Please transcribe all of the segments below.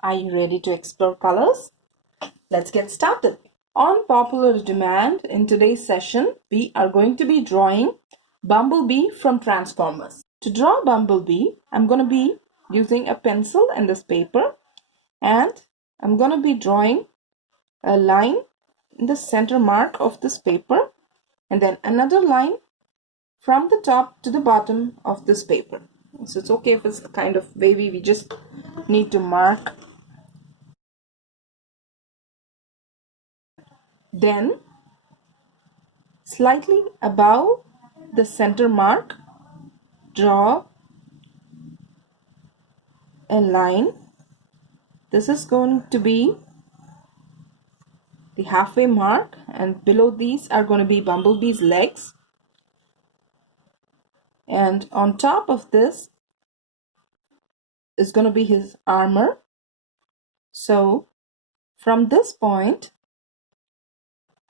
Are you ready to explore colors? Let's get started. On popular demand, in today's session, we are going to be drawing Bumblebee from Transformers. To draw Bumblebee, I'm going to be using a pencil and this paper, and I'm going to be drawing a line in the center mark of this paper, and then another line from the top to the bottom of this paper. So it's okay if it's kind of wavy, we just need to mark. Then slightly above the center mark, draw a line. This is going to be the halfway mark, and below these are going to be Bumblebee's legs, and on top of this is going to be his armor. So from this point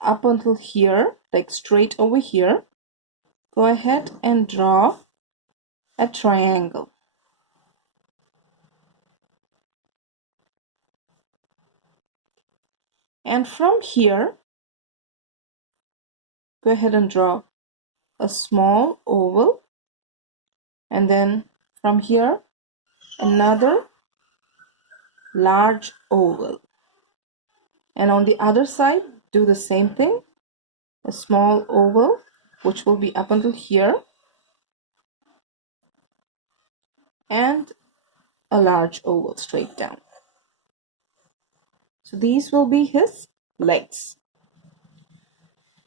up until here, like straight over here, go ahead and draw a triangle. And from here, go ahead and draw a small oval, and then from here another large oval, and on the other side do the same thing, a small oval which will be up until here, and a large oval straight down. So these will be his legs.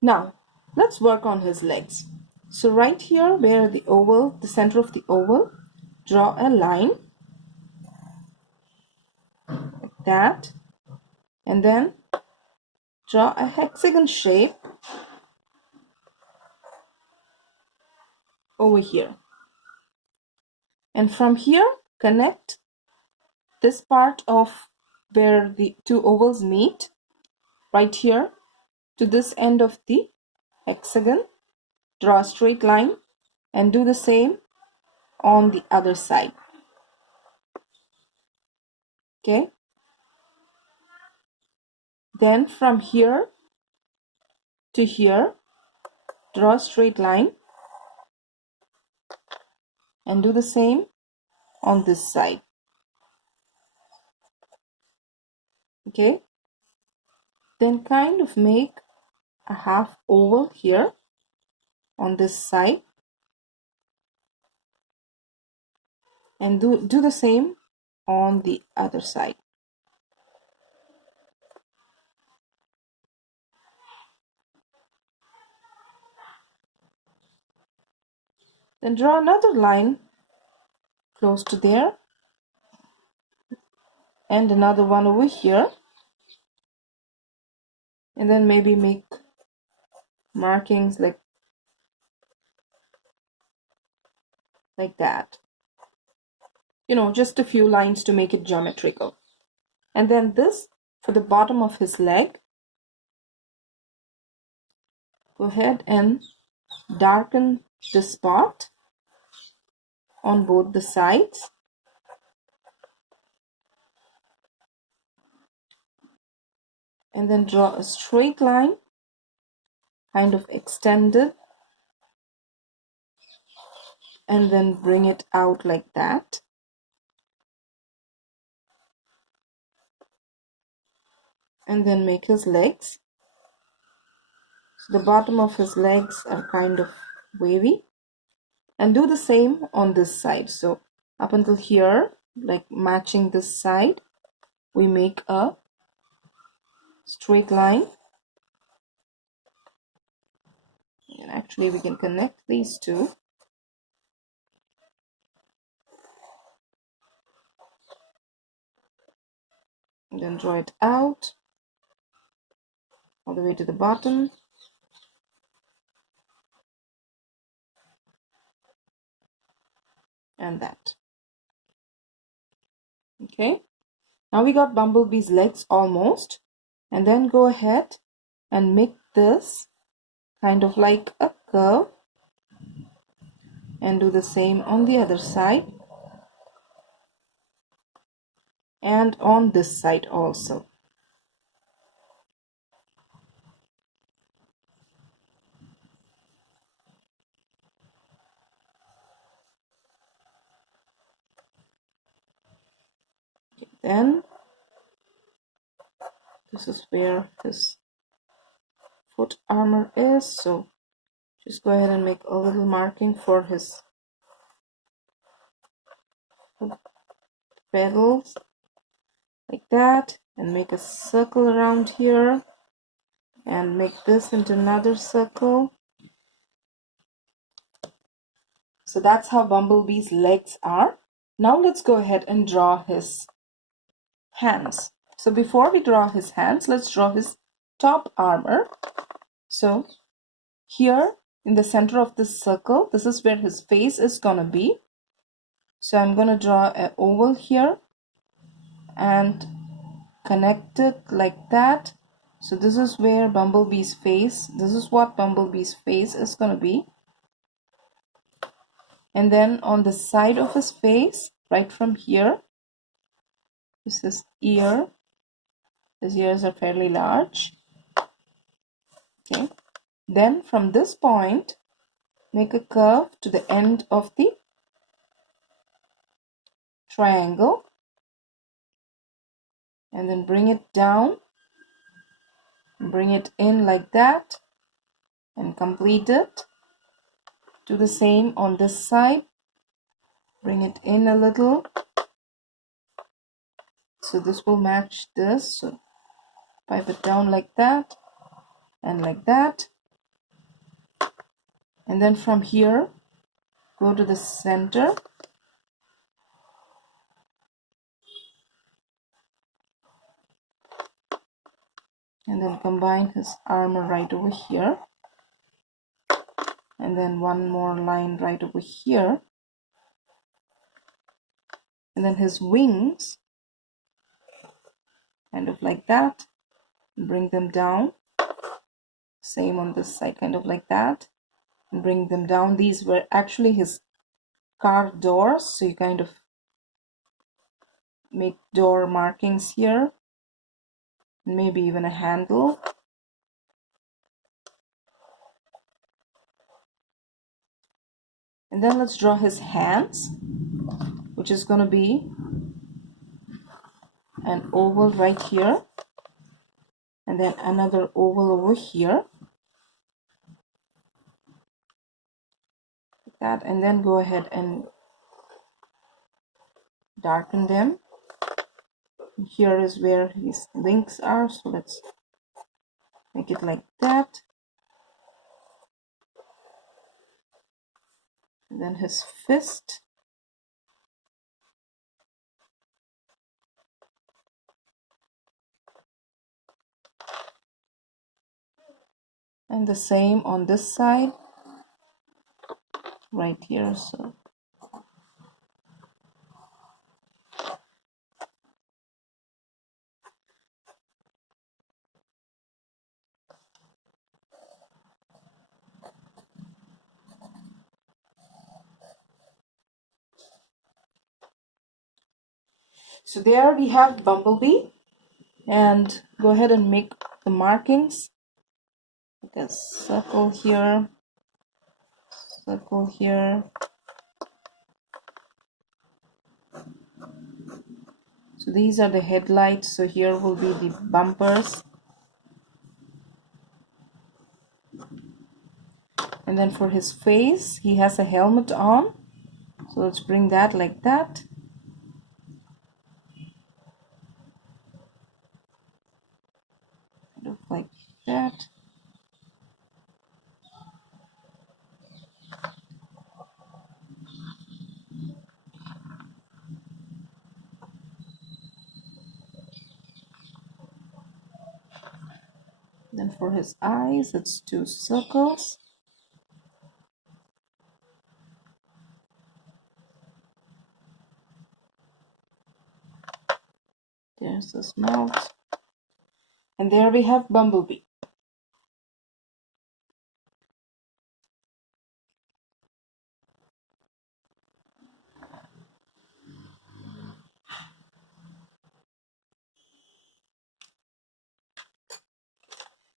Now let's work on his legs. So right here where the oval, the center of the oval, draw a line like that, and then draw a hexagon shape over here. And from here, connect this part of where the two ovals meet, right here, to this end of the hexagon. Draw a straight line and do the same on the other side. Okay. Then from here to here, draw a straight line and do the same on this side. Okay. Then kind of make a half oval here on this side, and do the same on the other side. Then draw another line close to there, and another one over here, and then maybe make markings like that. Just a few lines to make it geometrical. And then this for the bottom of his leg, go ahead and darken the spot on both the sides. And then draw a straight line, kind of extended, and then bring it out like that. And then make his legs. So the bottom of his legs are kind of wavy. And do the same on this side. So up until here, like matching this side, we make a straight line. And actually we can connect these two. And then draw it out all the way to the bottom. And that. Okay. Now we got Bumblebee's legs almost. And then go ahead and make this kind of like a curve. And do the same on the other side. and on this side also. Then this is where his foot armor is, so just go ahead and make a little marking for his foot pedals like that, and make a circle around here and make this into another circle. So that's how Bumblebee's legs are. Now let's go ahead and draw his hands. So before we draw his hands, let's draw his top armor. So here in the center of this circle, this is where his face is gonna be. So I'm gonna draw an oval here and connect it like that. So this is where Bumblebee's face, this is what Bumblebee's face is gonna be. And then on the side of his face, right from here, this is ear. His ears are fairly large. Okay. Then from this point, make a curve to the end of the triangle and then bring it down, bring it in like that and complete it. Do the same on this side, bring it in a little. So this will match this. So pipe it down like that and like that. And then from here, go to the center. And then combine his armor right over here. And then one more line right over here. And then his wings, kind of like that. Bring them down. Same on this side, kind of like that. And bring them down. These were actually his car doors. So you kind of make door markings here. Maybe even a handle. And then let's draw his hands, which is going to be an oval right here. And then another oval over here. Like that. And then go ahead and darken them. Here is where his links are. So let's make it like that. And then his fist. And the same on this side. Right here. So there we have Bumblebee. And go ahead and make the markings. Like a circle here. Circle here. So these are the headlights. So here will be the bumpers. And then for his face, he has a helmet on. So let's bring that like that. Kind of like that. Then for his eyes, it's two circles. There's his mouth. And there we have Bumblebee.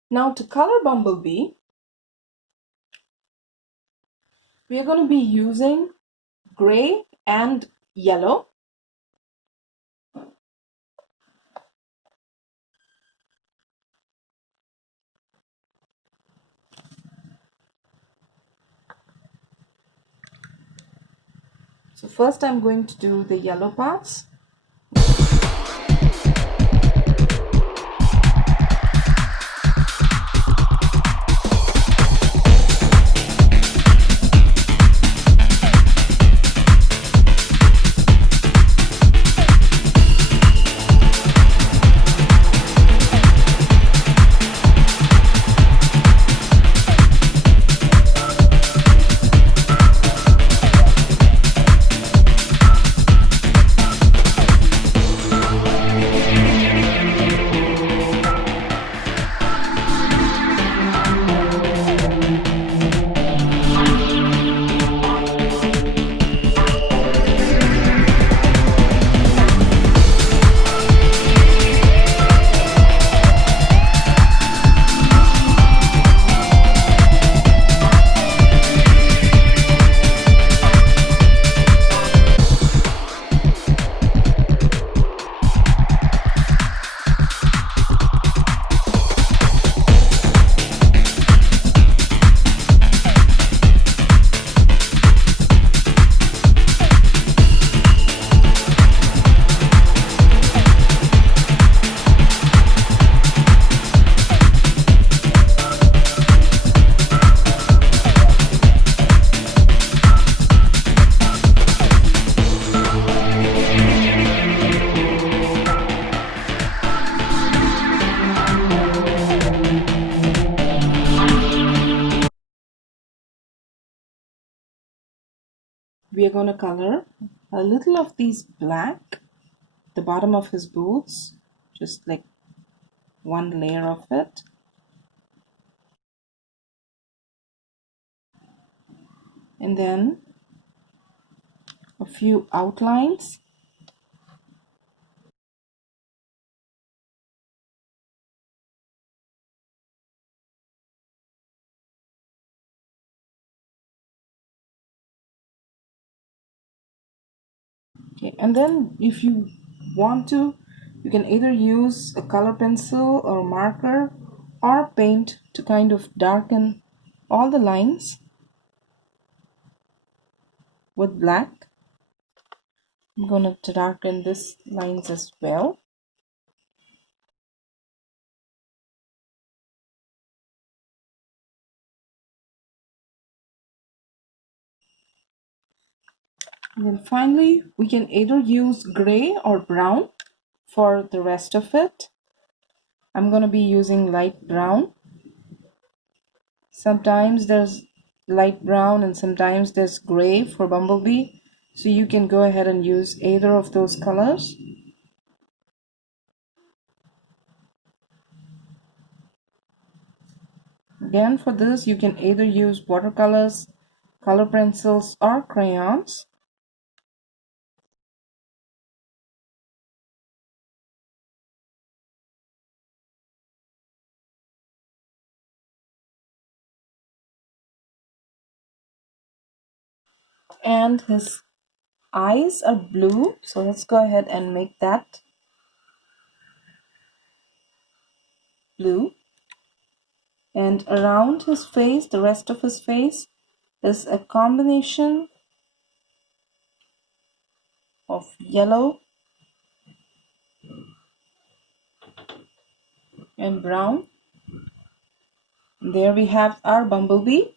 Now to color Bumblebee, we are going to be using gray and yellow. So first I'm going to do the yellow parts. We are going to color a little of these black, the bottom of his boots, just like one layer of it. And then a few outlines. Okay, and then if you want to, you can either use a color pencil or marker or paint to kind of darken all the lines with black. I'm going to darken this lines as well. And then finally, we can either use gray or brown for the rest of it. I'm going to be using light brown. Sometimes there's light brown and sometimes there's gray for Bumblebee. So you can go ahead and use either of those colors. Again, for this, you can either use watercolors, color pencils, or crayons. And his eyes are blue, so let's go ahead and make that blue. And around his face, the rest of his face, is a combination of yellow and brown. There we have our Bumblebee.